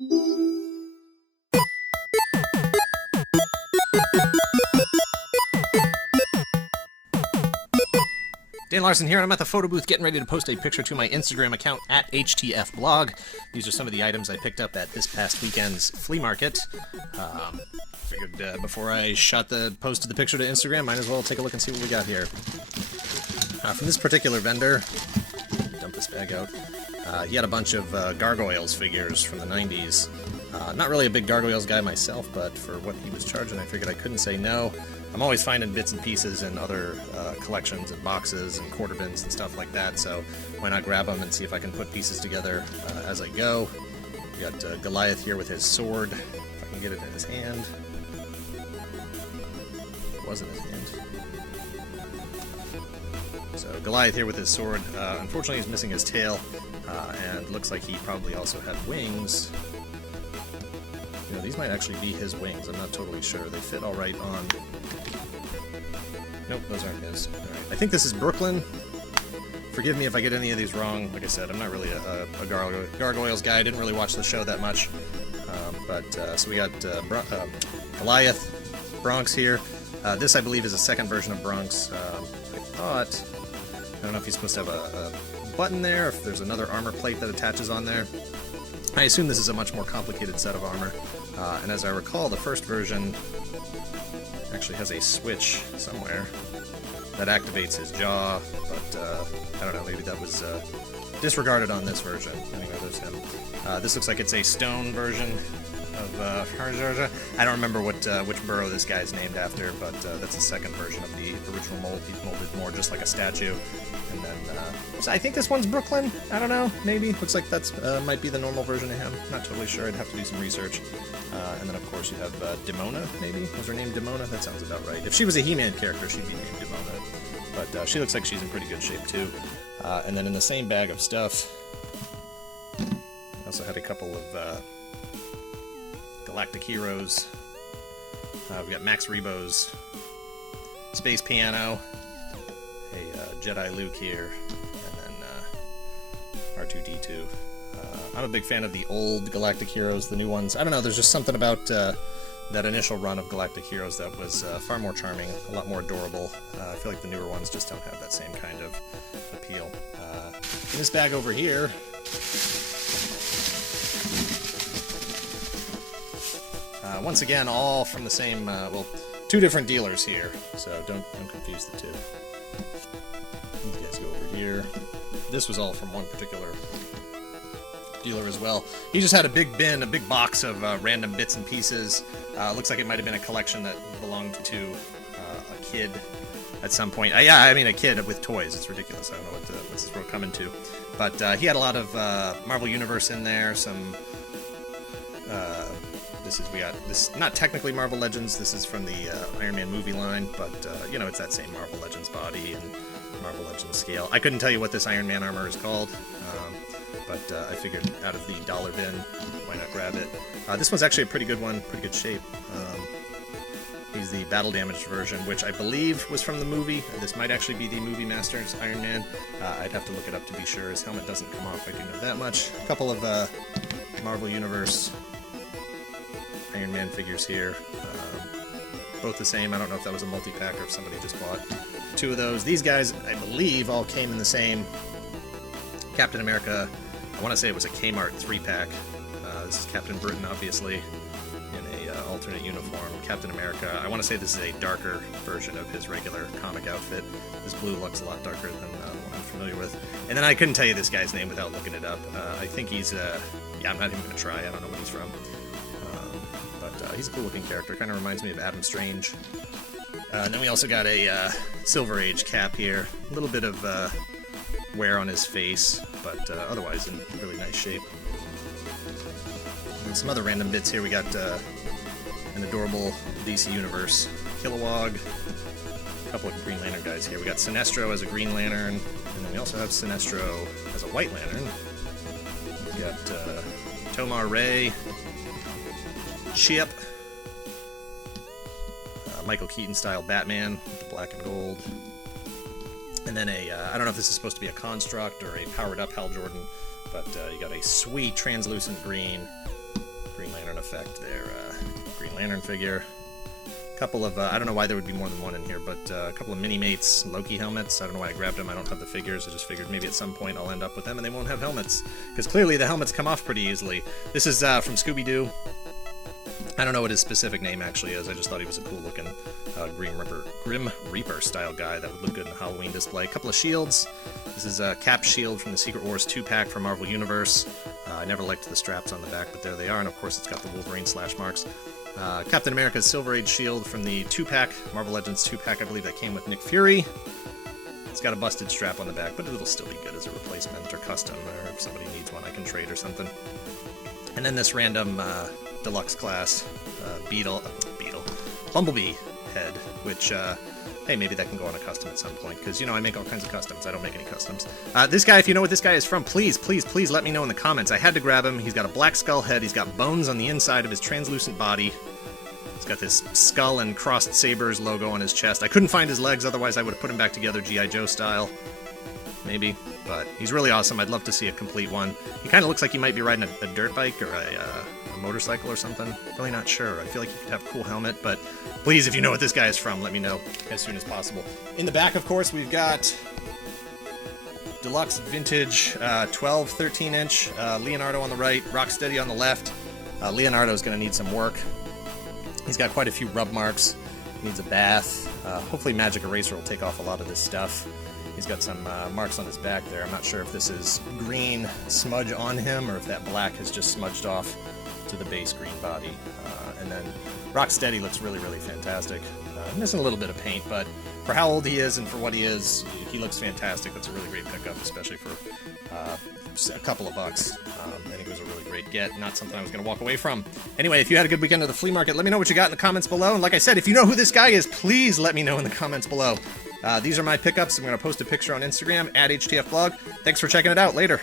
Dan Larson here, and I'm at the Photobooth getting ready to post a picture to my Instagram account at HTFblog. These are some of the items I picked up at this past weekend's flea market. Figured before I posted the picture to Instagram, might as well take a look and see what we got here. From this particular vendor, dump this bag out, he had a bunch of Gargoyles figures from the 90s. Not really a big Gargoyles guy myself, but for what he was charging, I figured I couldn't say no. I'm always finding bits and pieces in other collections and boxes and quarter bins and stuff like that, so why not grab them and see if I can put pieces together as I go. We got Goliath here with his sword, if I can get it in his hand. It was in his hand. So Goliath here with his sword. Unfortunately he's missing his tail, and looks like he probably also had wings. You know, these might actually be his wings, I'm not totally sure. They fit alright on... Nope, those aren't his. Alright. I think this is Brooklyn. Forgive me if I get any of these wrong. Like I said, I'm not really a Gargoyles guy. I didn't really watch the show that much. So we got Goliath, Bronx here. This, I believe, is a second version of Bronx. I don't know if he's supposed to have a button there, if there's another armor plate that attaches on there. I assume this is a much more complicated set of armor. And as I recall, the first version actually has a switch somewhere that activates his jaw, but I don't know, maybe that was disregarded on this version. Anyway, there's him. This looks like it's a stone version of I don't remember which borough this guy's named after, but that's the second version of the original mold. He's molded more just like a statue. And then, I think this one's Brooklyn? I don't know, maybe. Looks like that's might be the normal version of him. Not totally sure, I'd have to do some research. And then, of course, you have Demona, maybe? Was her name Demona? That sounds about right. If she was a He-Man character, she'd be named Demona. But she looks like she's in pretty good shape, too. And then in the same bag of stuff, I also had a couple of Galactic Heroes. We got Max Rebo's Space Piano, a Jedi Luke here, and then R2-D2. I'm a big fan of the old Galactic Heroes, the new ones. I don't know, there's just something about that initial run of Galactic Heroes that was far more charming, a lot more adorable. I feel like the newer ones just don't have that same kind of appeal. In this bag over here, once again, all from the same, well, two different dealers here, so don't confuse the two. These guys go over here. This was all from one particular dealer as well. He just had a big bin, a big box of random bits and pieces. Looks like it might have been a collection that belonged to a kid at some point. Yeah, I mean a kid with toys. It's ridiculous. I don't know what's this world coming to. But he had a lot of Marvel Universe in there, some... we got this, not technically Marvel Legends, this is from the Iron Man movie line, but, you know, it's that same Marvel Legends body and Marvel Legends scale. I couldn't tell you what this Iron Man armor is called, but I figured out of the dollar bin, why not grab it. This one's actually a pretty good one, pretty good shape. He's the battle-damaged version, which I believe was from the movie. This might actually be the Movie Masters Iron Man. I'd have to look it up to be sure. His helmet doesn't come off, I do know that much. A couple of Marvel Universe Iron Man figures here. Both the same. I don't know if that was a multi-pack or if somebody just bought two of those. These guys, I believe, all came in the same Captain America. I want to say it was a Kmart 3-pack. This is Captain Britain, obviously, in a alternate uniform. Captain America. I want to say this is a darker version of his regular comic outfit. This blue looks a lot darker than the one I'm familiar with. And then I couldn't tell you this guy's name without looking it up. I think he's, yeah, I'm not even going to try. I don't know what he's from. He's a cool-looking character. Kind of reminds me of Adam Strange. And then we also got a Silver Age Cap here. A little bit of wear on his face, but otherwise in really nice shape. And some other random bits here. We got an adorable DC Universe Kilowog. A couple of Green Lantern guys here. We got Sinestro as a Green Lantern, and then we also have Sinestro as a White Lantern. We got Tomar Ray, Chip, Michael Keaton style Batman with the black and gold, and then I don't know if this is supposed to be a construct or a powered up Hal Jordan, but you got a sweet translucent green effect there. Green Lantern figure. A couple of, I don't know why there would be more than one in here, but a couple of Mini-Mates Loki helmets. I don't know why I grabbed them. I don't have the figures. I just figured maybe at some point I'll end up with them and they won't have helmets. Because clearly the helmets come off pretty easily. This is from Scooby-Doo. I don't know what his specific name actually is. I just thought he was a cool-looking Grim Reaper-style guy that would look good in a Halloween display. A couple of shields. This is a Cap shield from the Secret Wars 2-pack from Marvel Universe. I never liked the straps on the back, but there they are. And of course, it's got the Wolverine slash marks. Captain America's Silver Age shield from the 2-pack, Marvel Legends 2-pack, I believe that came with Nick Fury. It's got a busted strap on the back, but it'll still be good as a replacement or custom, or if somebody needs one, I can trade or something. And then this random deluxe class Bumblebee head, which, hey, maybe that can go on a custom at some point, because, you know, I make all kinds of customs. I don't make any customs. This guy, if you know what this guy is from, please, please, please let me know in the comments. I had to grab him. He's got a black skull head. He's got bones on the inside of his translucent body. He's got this skull and crossed sabers logo on his chest. I couldn't find his legs, otherwise I would have put him back together G.I. Joe style. Maybe, but he's really awesome. I'd love to see a complete one. He kind of looks like he might be riding a dirt bike or a motorcycle or something. Really not sure. I feel like he could have a cool helmet, but please, if you know what this guy is from, let me know as soon as possible. In the back, of course, we've got deluxe vintage 12, 13-inch Leonardo on the right, Rocksteady on the left. Leonardo's going to need some work. He's got quite a few rub marks. Needs a bath. Hopefully Magic Eraser will take off a lot of this stuff. He's got some marks on his back there. I'm not sure if this is green smudge on him or if that black has just smudged off to the base green body. And then Rocksteady looks really, really fantastic. Missing a little bit of paint, but for how old he is and for what he is, he looks fantastic. That's a really great pickup, especially for a couple of bucks. I think it was a really great get, not something I was going to walk away from. Anyway, if you had a good weekend at the flea market, let me know what you got in the comments below. And like I said, if you know who this guy is, please let me know in the comments below. These are my pickups. I'm going to post a picture on Instagram, @HTFblog. Thanks for checking it out. Later.